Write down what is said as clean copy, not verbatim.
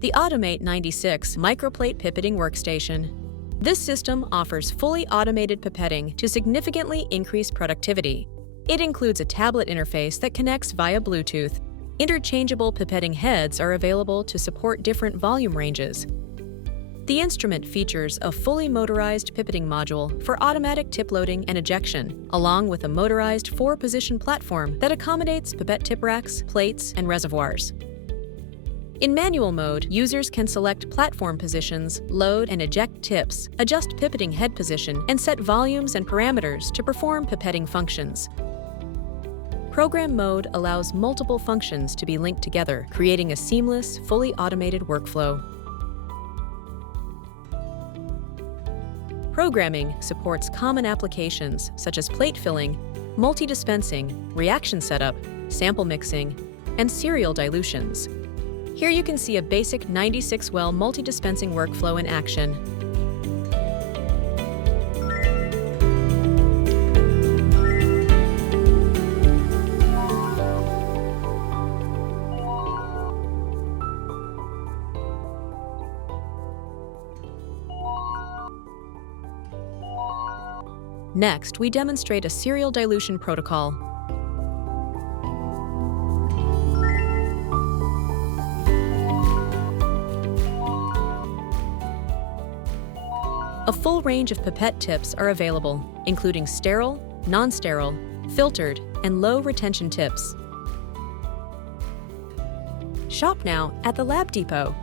The AutoMATE 96 Microplate Pipetting Workstation. This system offers fully automated pipetting to significantly increase productivity. It includes a tablet interface that connects via Bluetooth. Interchangeable pipetting heads are available to support different volume ranges. The instrument features a fully motorized pipetting module for automatic tip loading and ejection, along with a motorized 4-position platform that accommodates pipette tip racks, plates, and reservoirs. In manual mode, users can select platform positions, load and eject tips, adjust pipetting head position, and set volumes and parameters to perform pipetting functions. Program mode allows multiple functions to be linked together, creating a seamless, fully automated workflow. Programming supports common applications such as plate filling, multi-dispensing, reaction setup, sample mixing, and serial dilutions. Here you can see a basic 96-well multi-dispensing workflow in action. Next, we demonstrate a serial dilution protocol. A full range of pipette tips are available, including sterile, non-sterile, filtered, and low retention tips. Shop now at the Lab Depot.